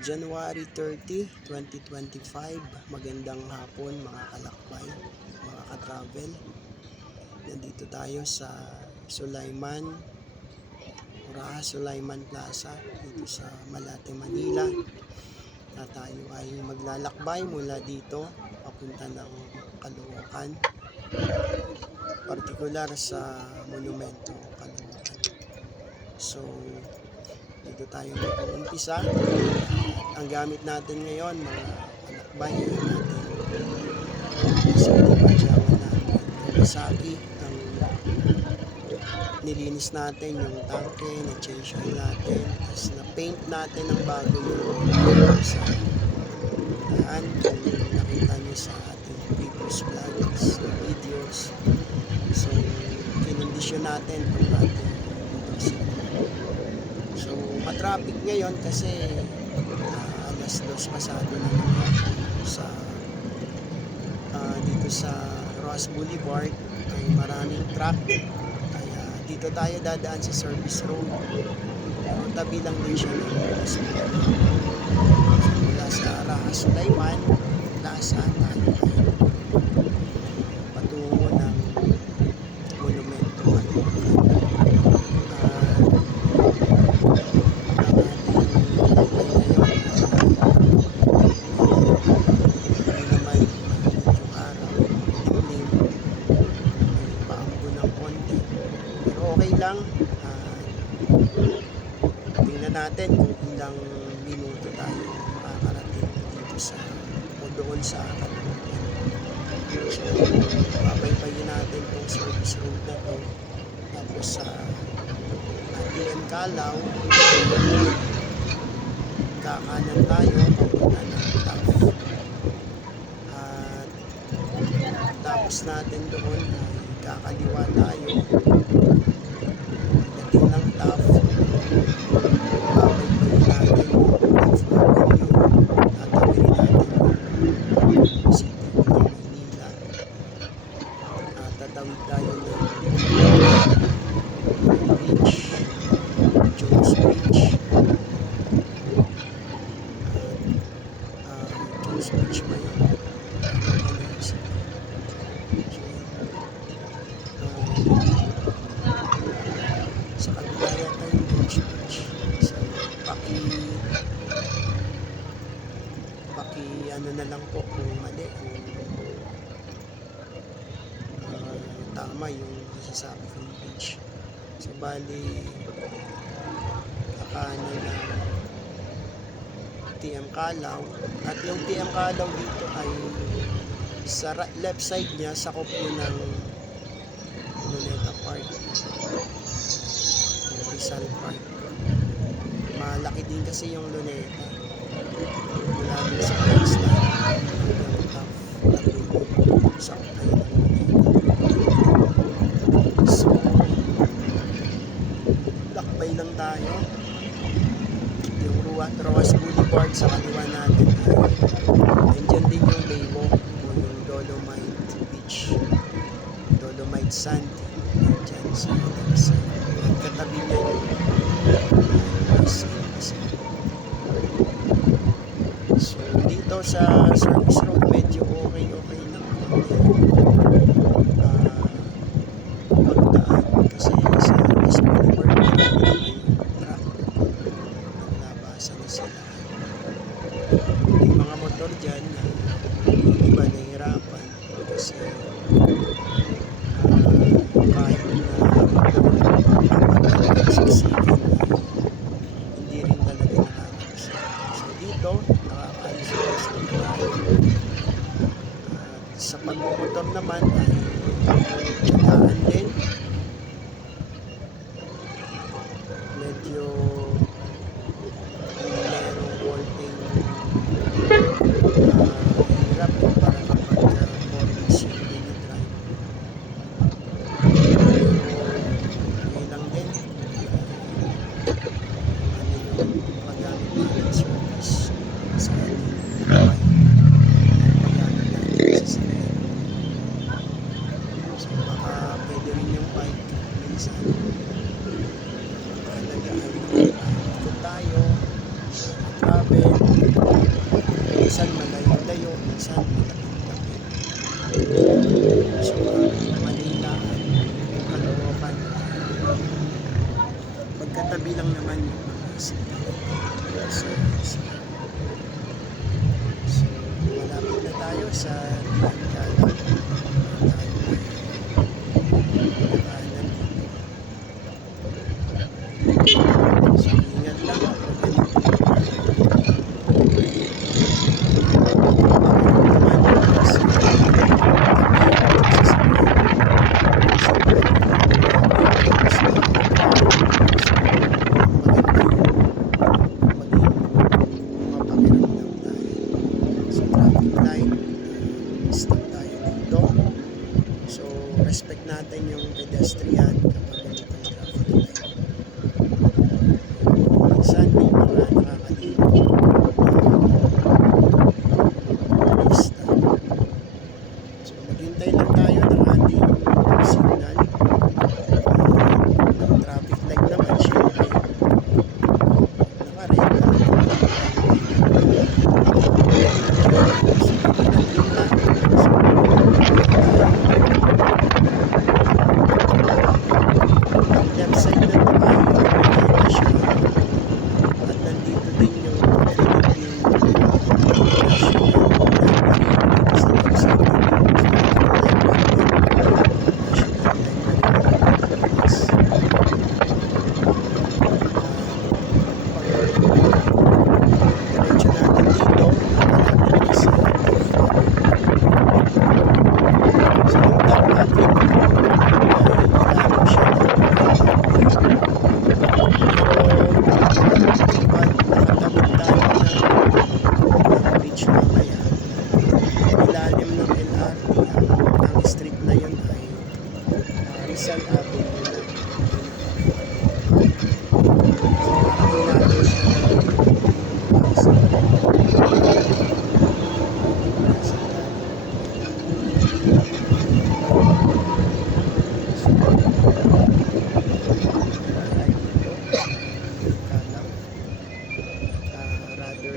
January 30, 2025. Magandang hapon mga kalakbay, mga ka-travel. Nandito tayo sa Sulaiman Plaza dito sa Malate, Manila. Na tayo ay maglalakbay mula dito papunta ng Caloocan, partikular sa Monumento Caloocan. So dito tayo mag-uumpisa. Ang gamit natin ngayon mga kalakbay ay natin sa Pajama na Kawasaki. Ang nilinis natin yung tangke, na-change oil natin, tapos na-paint natin ng bago yung sa daan. Kung nakita nyo sa ating previous vlogs, videos, so kinondisyon natin itong ating motorsiklo. So matraffic ngayon kasi alas 2 pasado na naman sa dito sa Ross Boulevard ay maraming truck, kaya dito tayo dadaan sa service road, pero tabi lang din siya ng Ross Boulevard. So mula sa Raha Sulaiman Plaza tayo ay patungo ng Monumento lang. Tingnan natin kung ilang minuto tayo makakarating dito sa o doon sa Caloocan. So papaypayin natin itong service road na to, tapos sa TM Calao kakanan tayo papunta ng TAF, at tapos natin doon ay kakaliwa tayo ng TAF. Papaypayin natin yung TAF Avenue, tatawirin natin yung City ng Maynila, at tatawid tayo ng Bridge, Jones Bridge, Jones Bridge ba yun? Sa kabila yata yung Jones Bridge. So paki ano na lang po kung mali, kung tama yung nasasabi kong bridge. So bali kakanan ng TM Calao, at yung TM Calao dito ay sa left side niya sakop yun ng Luneta Park, Rizal Park. Malaki din kasi yung Luneta, mula din sa Princeton hanggang TAF Avenue, sakop tayo ng Luneta. So lakbay lang tayo. Yung Roas Boulevard sa kaliwa natin, nandiyan din yung Baywalk o yung Dolomite Beach, Dolomite Sand, nandiyan sa left side, at katabi niya yung so dito sa service road medyo okay lang pagdaan, kasi sa Roas Boulevard marami na yung truck, naglabasa na sila. Yung mga motor dyan na iba nahihirapan kasi kahit na siksikan hindi rin talaga nakakabisa. So dito nakakaalis sa tayo, at sa pagmumotor naman ay tsagaan din. Medyo merong konting hirap para kapag mornings yung dinidrive, pero okay lang din. Ano yung paggamit natin service sa ating buhay, paggamit natin sa sarili. So baka travel, minsan malayo-layo, minsan malapit-lapit. So ang Manila at Caloocan, magkatabi lang naman yung mga city dito sa Rizal. So malapit na tayo sa Tianggalang. Tayo daanan dito. So ingat lang kapag stop tayo dito. So, respect natin yung pedestrian kapag ganitong traffic light. Minsan may mga nakakaligo turista. So, maghintay lang tayo ng ating signal. Ng traffic light naman, syempre. Naka-red na left side na ito ay na siya at nandito din yung Philippine National Library sa left side na National diretso natin dito malapit na sa so yung Top Avenue ay ilalim siya pag nakatawid tayo ng bridge mamaya, ilalim ng LRT, ang street na yun ay Rizal Avenue na. So parang natin siya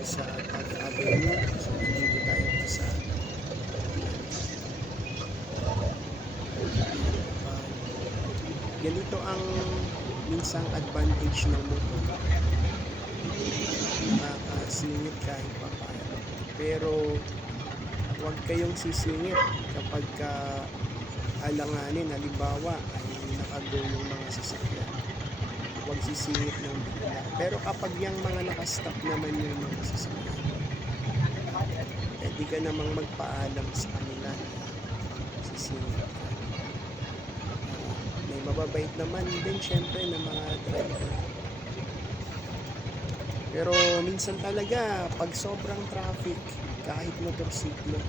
sa Top Avenue. So, nandito tayo sa ganito ang minsang advantage ng motor. Nakakasingit kahit pa paano. Pero huwag kayong sisingit kapag alanganin, halimbawa ay nakago yung mga sasakyan. Huwag sisingit ng bigla. Pero kapag yung mga nakastop naman yung mga sasakyan, pwede ka namang magpaalam sa kanila na sisingit ka. May mababait naman din syempre ng mga driver. Pero minsan talaga, pag sobrang traffic, kahit motorsiklo,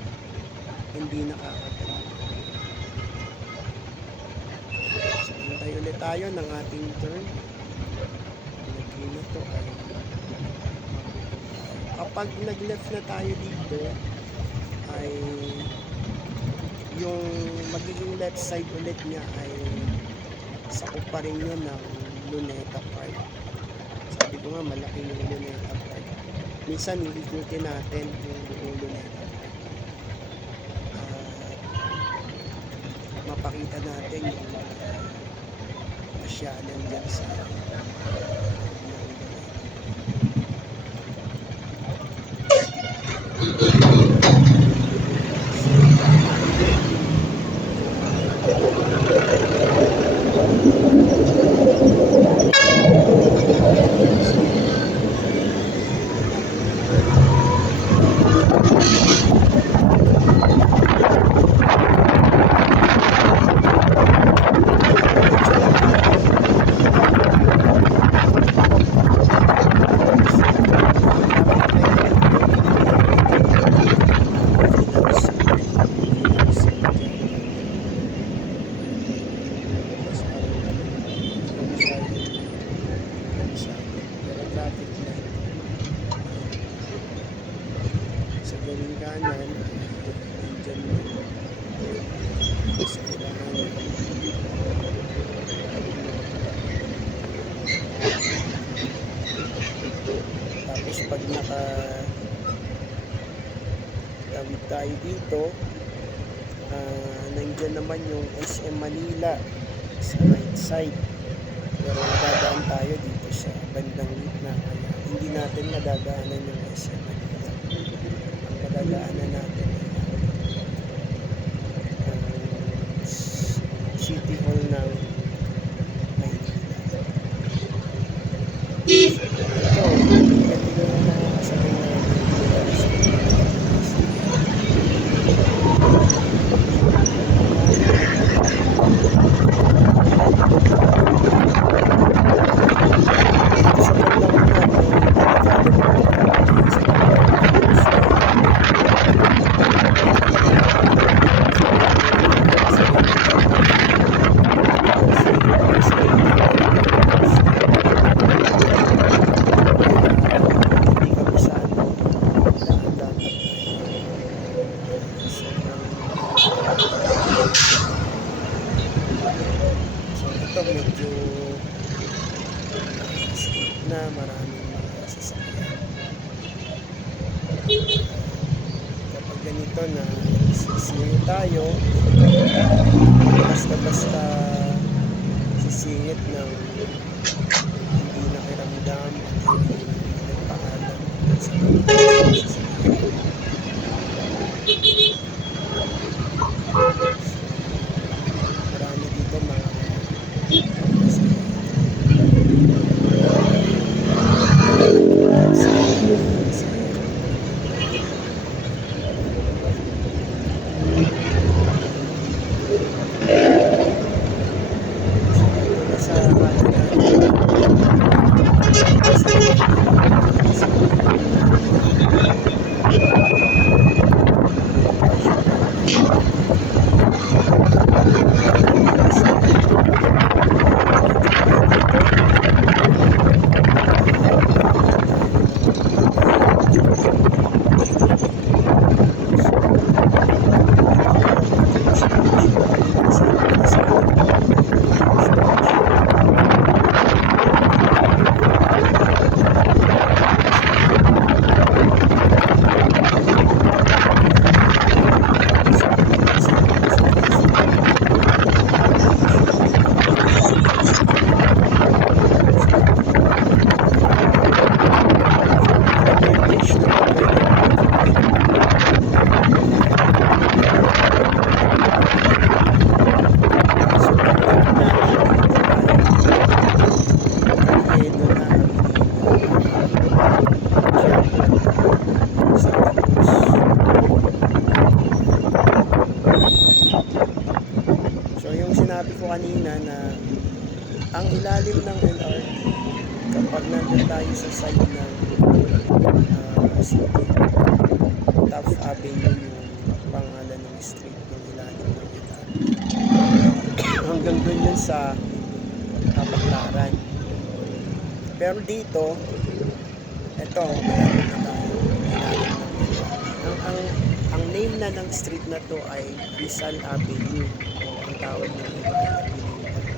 hindi nakakagalaw. So, hintay ulit tayo ng ating turn. Na to ay kapag nag-left na tayo dito ay yung magiging left side ulit niya ay sakop pa rin yun ng Luneta Park. Sabi ko nga malaki yung Luneta Park. Minsan iikutin natin yung buong Luneta Park mapakita natin yung pasyalan dyan sa gawing kanan, dyan sa kailangan. Tapos pag tawid tayo dito. Nandiyan naman yung SM Manila sa right side, pero nadadaan tayo dito sa bandang gitna, kaya hindi natin madadaanan yung SM Manila. Ang madadaanan natin ang City Hall ng Maynila. Ito, ganito yung mga kasabay natin. Ito medyo steep na, maraming mga sasakyan. Kapag ganito na sisingit tayo, basta-basta sisingit ng hindi nakiramdam at hindi nagpaalam sa mga sasakyan. Marami dito mga sinabi ko kanina na ang ilalim ng LRT, kapag nandun tayo sa side ng City, Taft Avenue yung pangalan ng street ng ilalim ng LRT. Hanggang dun yun sa Baklaran. Pero dito, ito, ang name na ng street na to ay Rizal Avenue, o ang tawag ng iba ay Avenida.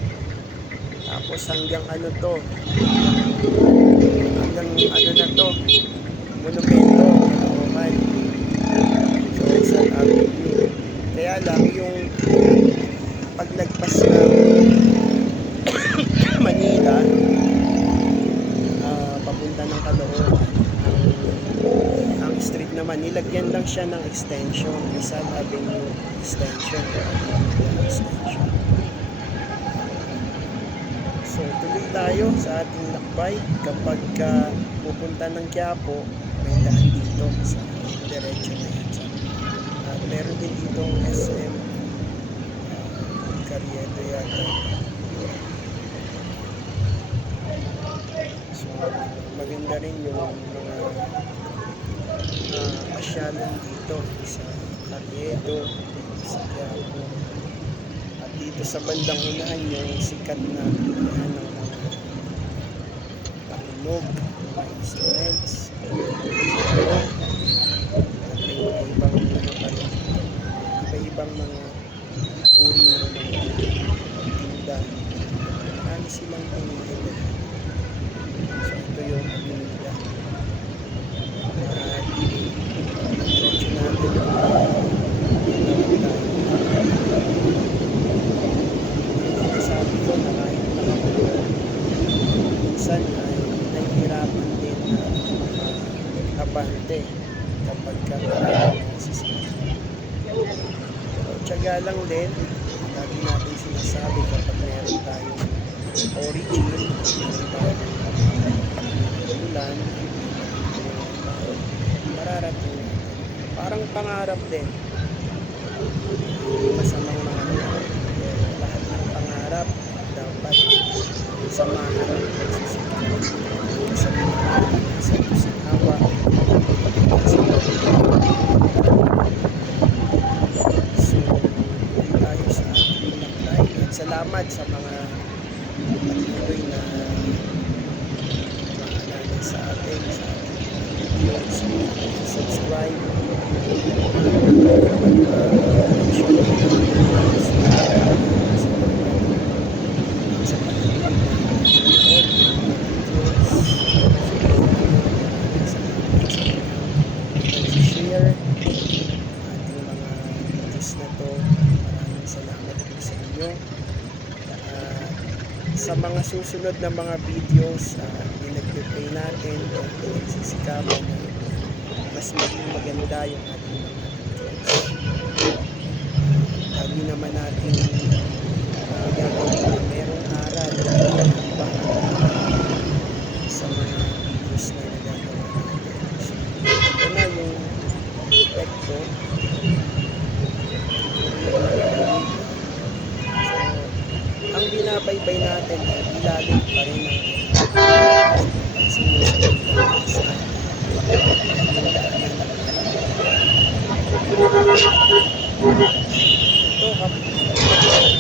Tapos hanggang ano to, hanggang ano na to, monumento, Roman. So Rizal Avenue. Kaya lang yung paglagpas ng Manila, papunta ng Caloocan, ang street naman, nilagyan lang siya ng extension, Rizal Avenue extension, extension. So tuloy tayo sa ating lakbay. Kapag pupunta ng Quiapo, may daan dito sa diretso na yan. At meron din dito ang SM Carriedo yata. So maganda rin yung mga pasyalan dito sa Carriedo, sa Quiapo. At dito sa bandang unahan yung sikat na bilihan ng mga pakinog, mga instruments, at may iba-ibang mga uri ng mga tinda. Marami silang pamilya. So ito yung Avenida. abante kapag marami na sasakyan. So, tiyaga lang din. Lagi natin sinasabi kapag meron tayong origin, meron tayong ulan, mararating natin. Parang pangarap din. Hindi masamang mangarap. Pero lahat ng pangarap dapat samahan ng pagsisikap. Sabihin natin nasa pusong hawa. So, tuloy tayo sa ating lakbay. At salamat sa mga patuloy na maalala sa atin, sa ating videos, subscribe, share ating mga videos na to. Maraming salamat po sa inyo. Sa mga susunod na mga videos, pinag-pray natin at pinagsisikapan na mas maging maganda yung ating mga videos. Lagi naman natin gagawin na merong aral sa mga videos na nagagawa natin. So, ito na yung epekto. Ang binabaybay natin ay ilalim pa rin ng ito,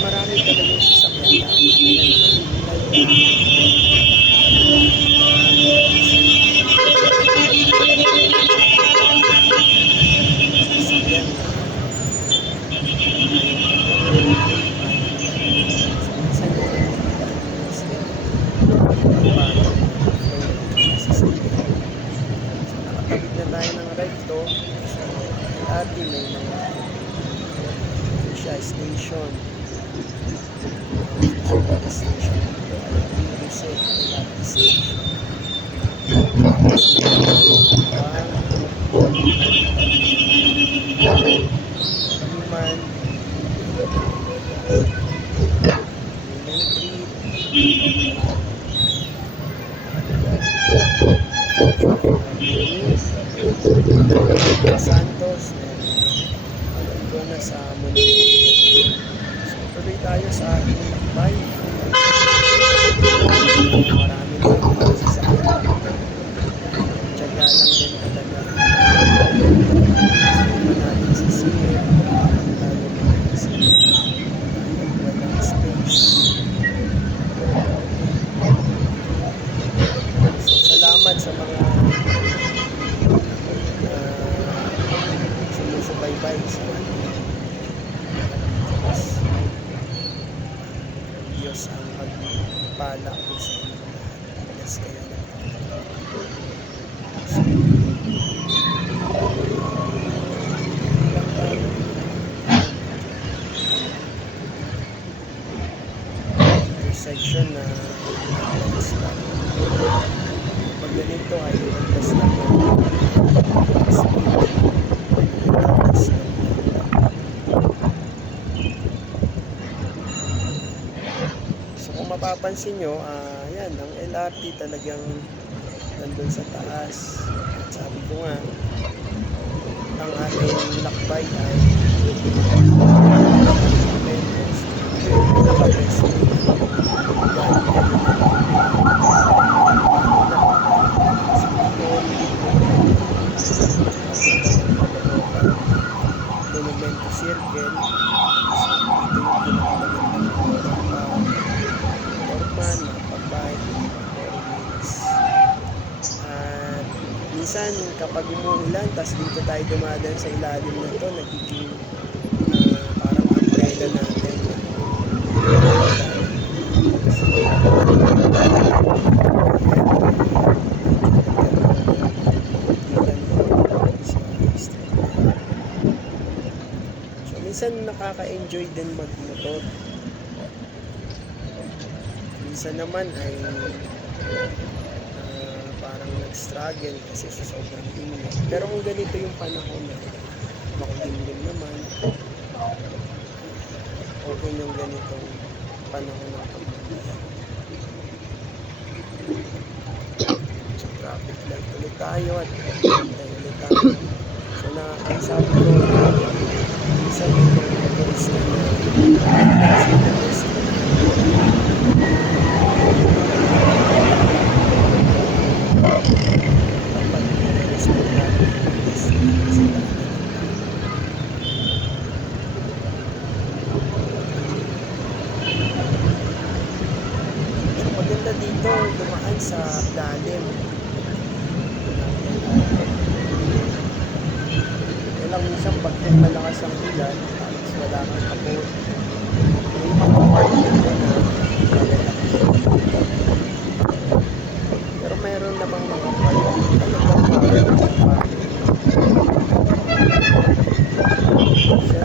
marami talaga yung sasakyan nakatawid na tayo ng recto. So, dati may mga station station station human Santos ito na sa Monument. So tuloy tayo sa ating lakbay. Marami na yung masasakyan. Tiyaga lang din talaga. Hindi natin sisingin. Tayo makakasingin. Walang space. So salamat sa mga sumusubaybay sa ating Diyos ang magpala po sa inyo lahat. Yes, kaya na. So, intersection na pag ganito ay iwas lang so kung mapapansin nyo, yan, ang LRT talagang nandun sa taas. At sabi ko nga, ang ating lakbay ay pinaka-best Monumento Circle. So, ito yung pinakamagandang Orman, makapag-bike, at minsan kapag umuulan, tas dito tayo dumadaan sa ilalim na ito, nagiging parang umbrella natin. So minsan nakaka-enjoy din magmotor. Minsan naman ay parang struggle kasi sa sobrang init. Pero kung ganito yung panahon na makulimlim naman, okay yung ganitong panahon ng pag-uwi. So traffic light ulit tayo at hintay ulit tayo. So na ang sabi ko na minsan may mga motorista na sa pedestrian. Dapat nire-respetan yung pedestrian kasi daanan ng tao. So maganda dito dumaan sa lalim. Kaya lang minsan pag malakas ang ulan, tapos wala kang kapot, may mga parking na malalaki. Pero mayroon namang mga parking talagang parking. Siyempre,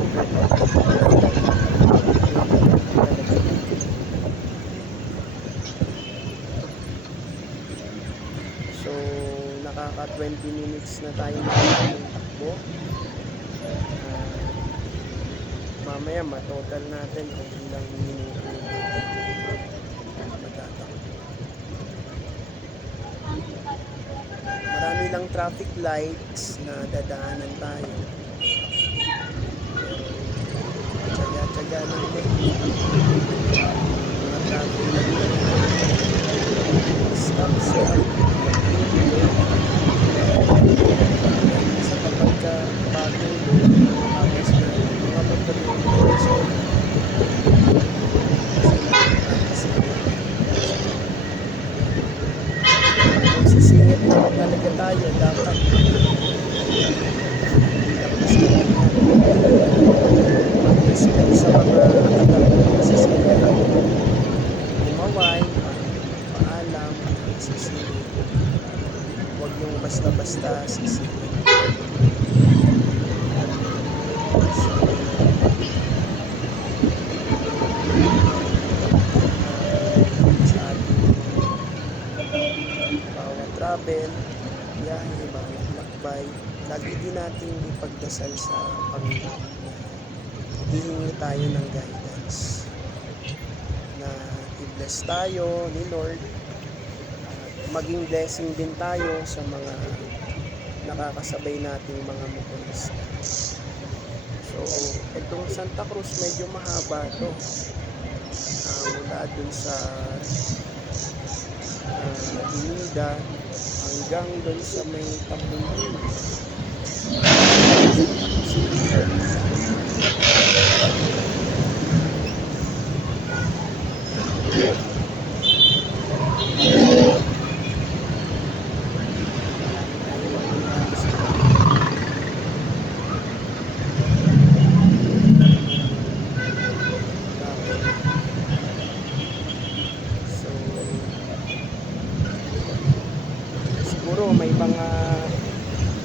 so, nakaka 20 minutes na tayo ng takbo. Mamaya matotal natin kung ilang minuto matatakbo. Marami lang traffic lights na dadaanan tayo. Tsaga-tsaga lang din. Mga traffic light na stop. Sa kapag ka bago agas na mga motor yung so kung sisingit na talaga tayo dapat mag-respect sa mga sisingit, umaway, paalam, sisingit, huwag yung basta-basta sisingit. Sa ating bawat travel, biyahe, bawat lakbay, lagi din natin ipagdasal sa Panginoon na hihingi tayo ng guidance na i-bless tayo ni Lord at maging blessing din tayo sa mga nakakasabay nating mga motorista. So, itong Santa Cruz medyo mahaba to. Mula dun sa Inida hanggang dun sa may Tabunin. Siguro may mga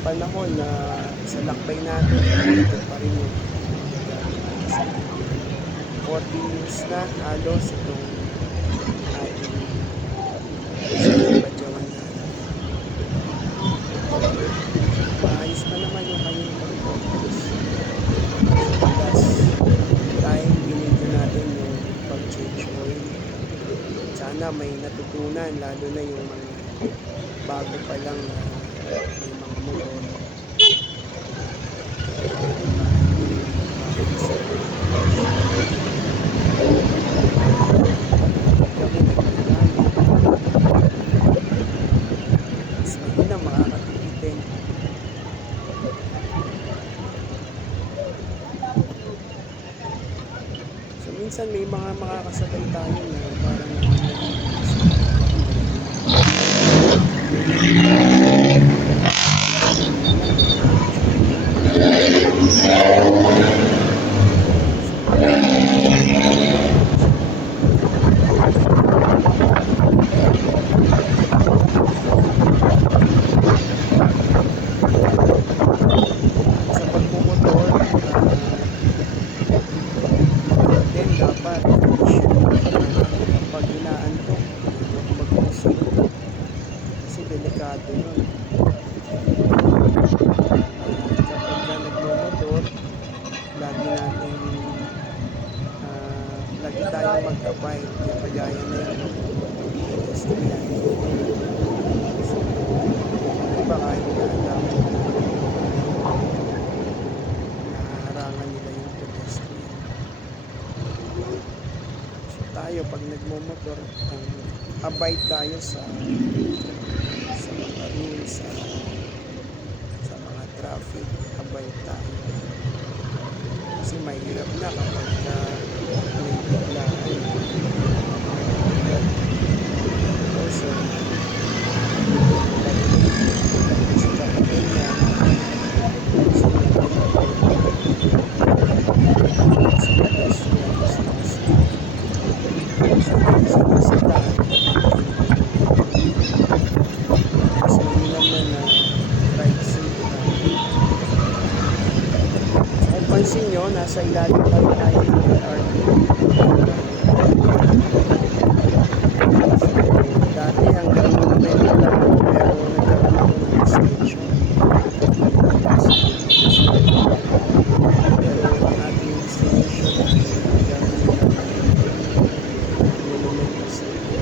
panahon na sa lakbay natin ito pa rin yung 40 years na halos itong ating Badyawan na maayos na naman yung kanyang pag-focus. Last time binigyan natin yung pag-change oil, sana may natutunan lalo na yung mga bago pa lang na may mga motor. Kami nagpagamit. Mas mahina makakatipid din. So minsan may mga makakasabay tayo na parang sa pagmumotor, then dapat pag inaantok, huwag mag-usap kasi delikado yun. nagmomotor, abide tayo sa mga rules, sa mga traffic, abide tayo. Kasi mahirap na kapag may biglaan also sa kapatid niya kasi sa pedestrian is naka-stop sa kasita mas mainam na ride safe tayo. So kung pansin nyo, nasa ilalim pa rin tayo ng LRT. Dati hanggang monumento lang ako pero nagkaroon ako ng extension. Pero ang ating destination ay hanggang monumento sa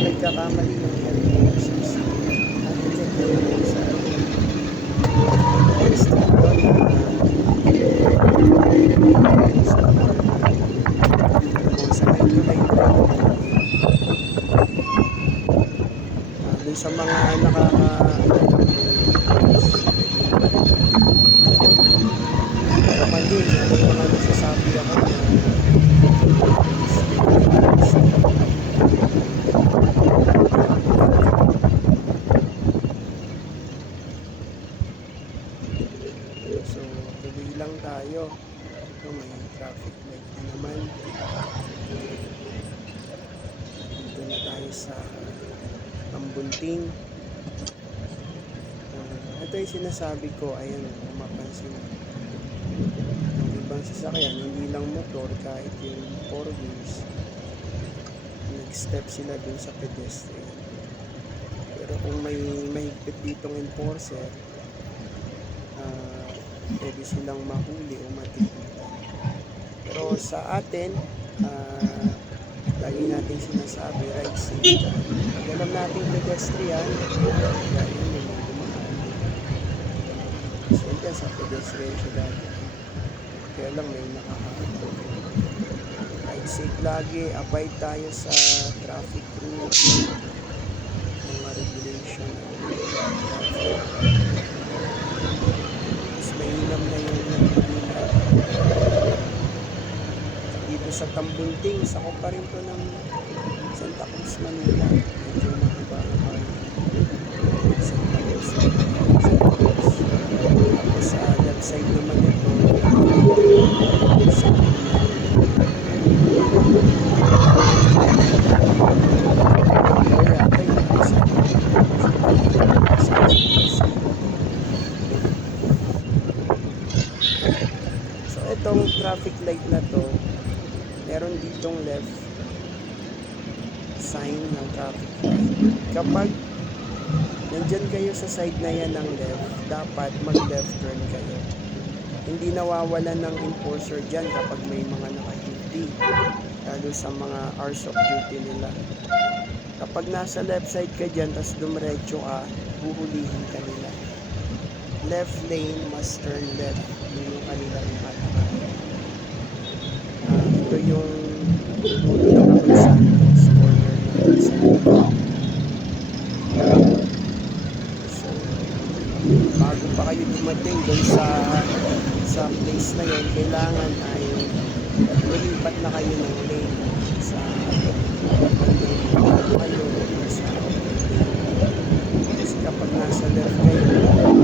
nagkakamali ng helmet system at hindi sa sa mga pero mali may mga nasasabi ako na so tuloy lang tayo. Ito may traffic light na naman. Dito na tayo sa Ambunting. Ito yung sinasabi ko, ayan, kung mapansin yung ibang sasakyan, hindi lang motor, kahit yung 4 wheels, nag-step sila dun sa pedestrian. Pero kung may mahigpit ditong enforcer, pwede silang mahuli o matigilan. Pero sa atin, lagi natin sinasabi, ride safe. Pag alam natin pedestrian, dahil yun yung dumaan. Siyempre sa pedestrian siya dati. Kaya lang may nakakaroon. Ride safe lagi, abide tayo sa traffic rules, mga regulation. Mas mainam na yung nagbibilang. Dito sa Tambunting, sakop pa rin to ng Santa Cruz, Manila. Medyo mahaba-haba yung Santa Cruz, tapos sa left side naman ito sa so itong traffic light na to, meron ditong left sign ng traffic light. Kapag nandyan kayo sa side na yan ng left, dapat mag-left turn kayo. Hindi nawawalan ng enforcer dyan kapag may mga naka-duty, lalo sa mga hours of duty nila. Kapag nasa left side ka dyan, tas dumiretso ka, huhulihin ka nila. Left lane must turn left, yun yung kanilang patakaran. Ito yung dulo ng Abel Santos, corner ng Abel Santos. So, bago pa kayo dumating doon sa place na yun, kailangan ay lumipat na kayo ng lane sa bago kayo sa kasi kapag nasa left kayo, kailangan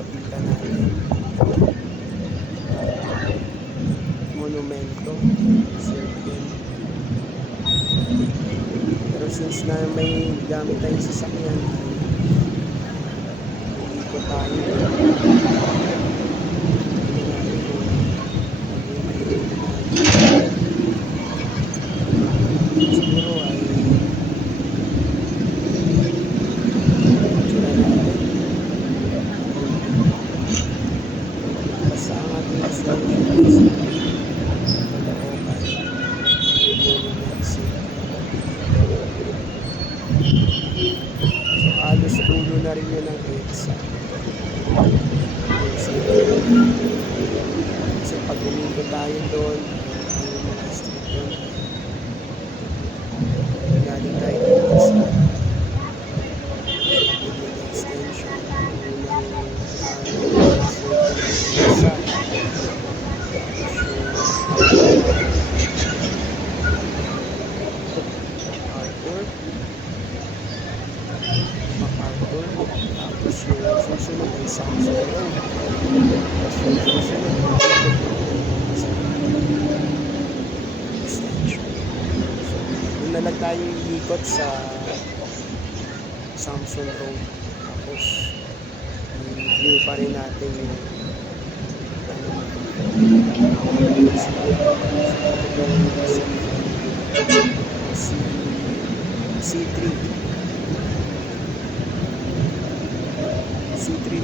lalapitan natin. Monumento, circle. Pero since na may gamit tayong sasakyan, hindi ko tayo. Siguro ay tsura natin. Basta ang ating destination is Caloocan Monument City. So halos dulo na rin yun ng EDSA. Yung city. Kasi pag umikot tayo doon, yung mga street doon, galing tayo dito sa Pagdudud Extension, unang sa MacArthur, tapos yung susunod ay Samson Road, tapos yung susunod ay sa extension. So, doon na lang tayo iikot sa Samson Road, tapos i-view pa rin natin yung C3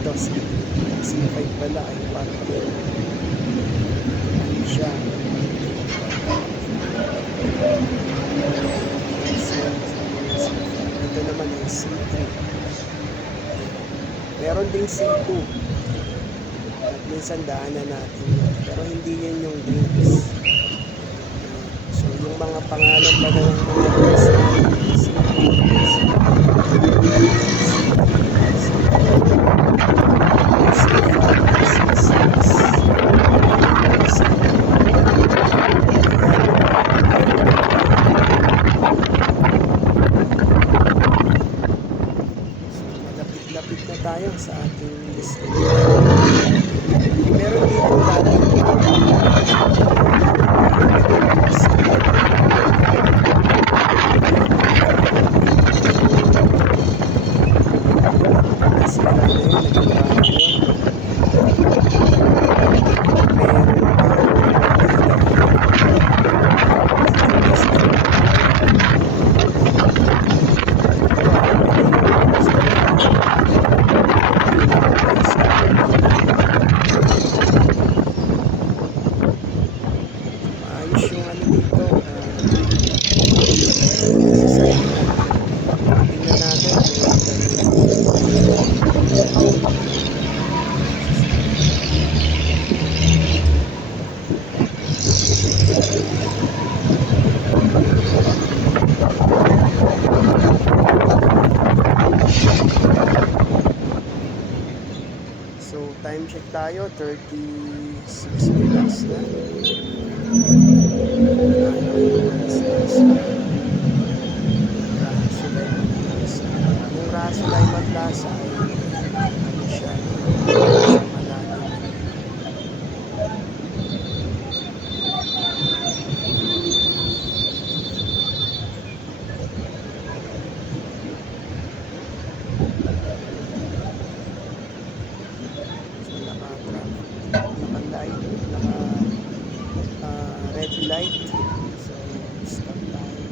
to C5 pala ay parang ano siya, ito naman ay C3. Meron ding C2 at minsan daanan natin yun, pero hindi yun yung drinks. So yung mga pangalan ba ng mga roads na lapit na tayo sa ating destination. Meron dito time check tayo, 36 minutes na. Yung Raso Diamond Plaza ay ano siya, sa malalim. Red light, so stop tayo.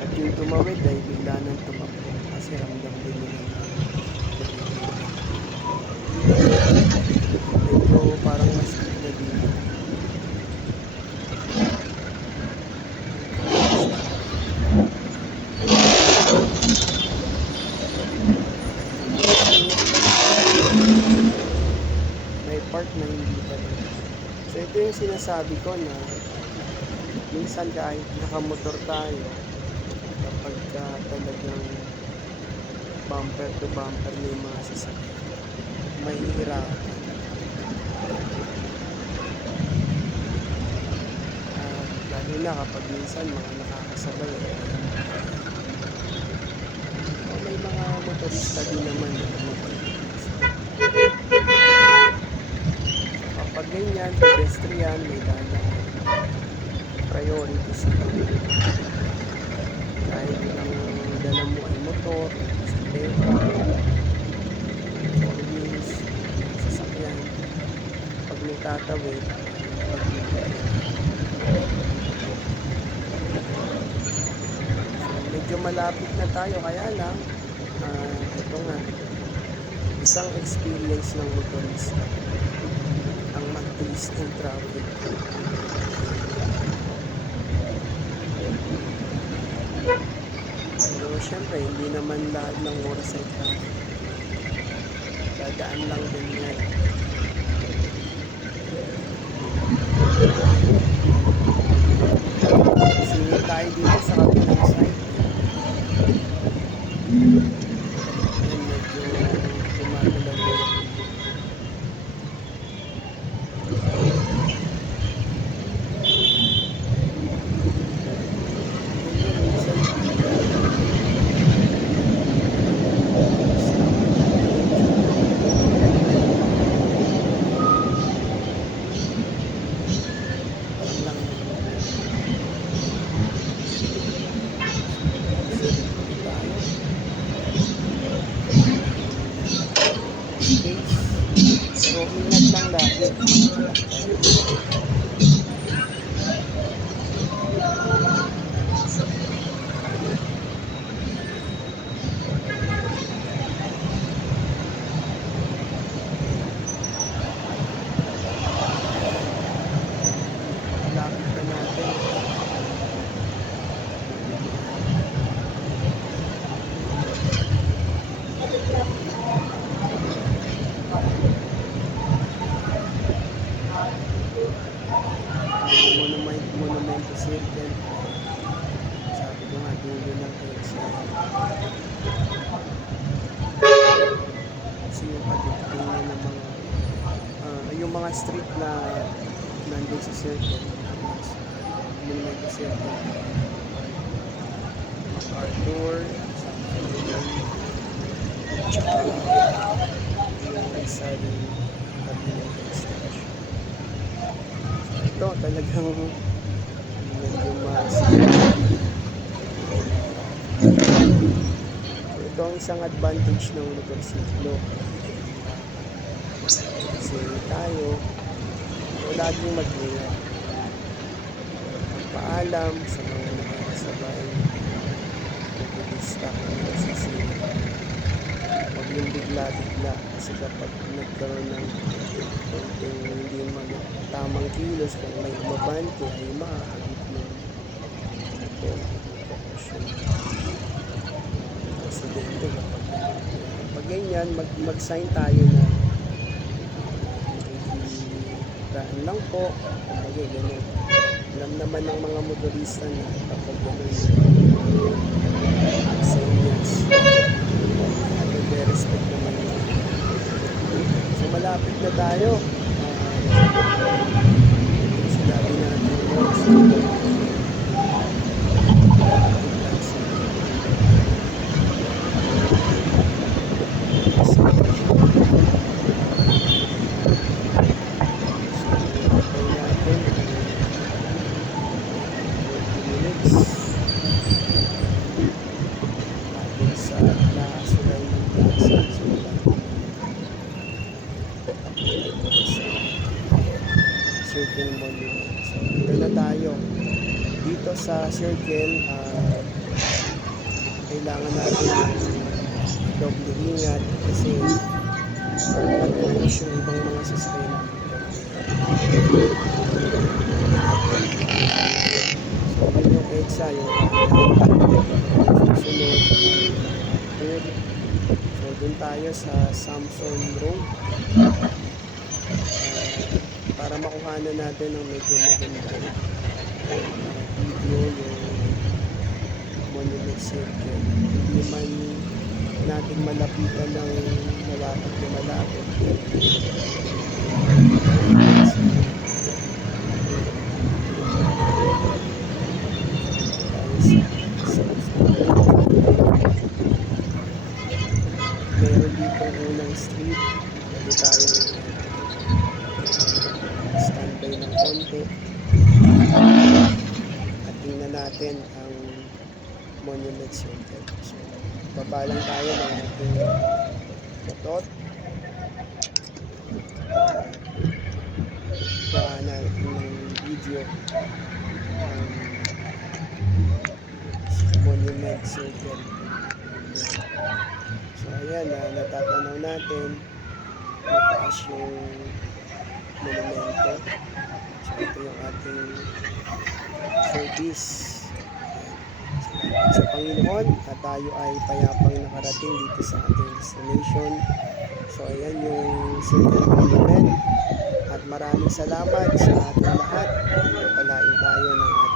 At yung tumawid ay bigla nang tumakbo kasi ramdam din nila medyo parang masikip na dito. May part na hindi pa rin. So ito yung sinasabi ko na minsan kahit nakamotor tayo, kapag talagang bumper to bumper na yung mga sasakyan, mahihirapan. At lalo na kapag minsan mga nakakasabay may mga motorista din naman na mabait. Kapag ganyan, pedestrian, may dadaan, priority sila. Kahit ang dala mo ay motor, bisikleta, four wheels, sasakyan, pag may tatawid, medyo malapit na tayo, kaya lang ito nga, isang experience ng motorista ang mag-twist in traffic. Pero syempre hindi naman lahat ng oras ay traffic, dadaan lang din yan. Singit tayo dito sa kabilang side. So, ingat lang lagi mga malapit na natin. Monumento Circle, sabi ko nga dulo ng EDSA kasi yung padugtungan ng mga yung mga street na nandun sa circle, Monumento Circle, MacArthur, tsaka yung Rizal Cabinet Station. Ito talagang medyo ito ang isang advantage ng motorsiklo kasi tayo laging mag-ingat, magpaalam sa mga nakakasabay, mag-lista kung masisira, huwag yung bigla-bigla kasi kapag nagkaroon ng konting hindi tamang kilos, kung may umabante ay makakagit ng aksidente. Kapag ganyan, mag-sign tayo na daan lang po, kapag ganyan. Alam naman ng mga motorista na kapag ganyan sign yes, respect naman yun. So malapit na tayo. Sinabi natin Circle Monument. So, ito na tayo. Dito sa Circle, kailangan natin doble ingat kasi nag-push yung ibang mga sasakyan. So, yun yung EDSA, yung susunod. So, dun tayo sa Samson Road. Para makuhanan natin ng medyo magandang video yung Monument Circle. Hindi man natin malapitan ng malapit na malapit. natin ang Monument Circle. So, baba lang tayo ng ating motor. Kuha na ng video ang Monument Circle. So, ayan, natatanaw natin mataas yung monumento. So, ito yung ating service. Salamat sa Panginoon at tayo ay payapang nakarating dito sa ating destination. So, ayan yung Circle Monument. At maraming salamat sa ating lahat. Palain tayo ng ating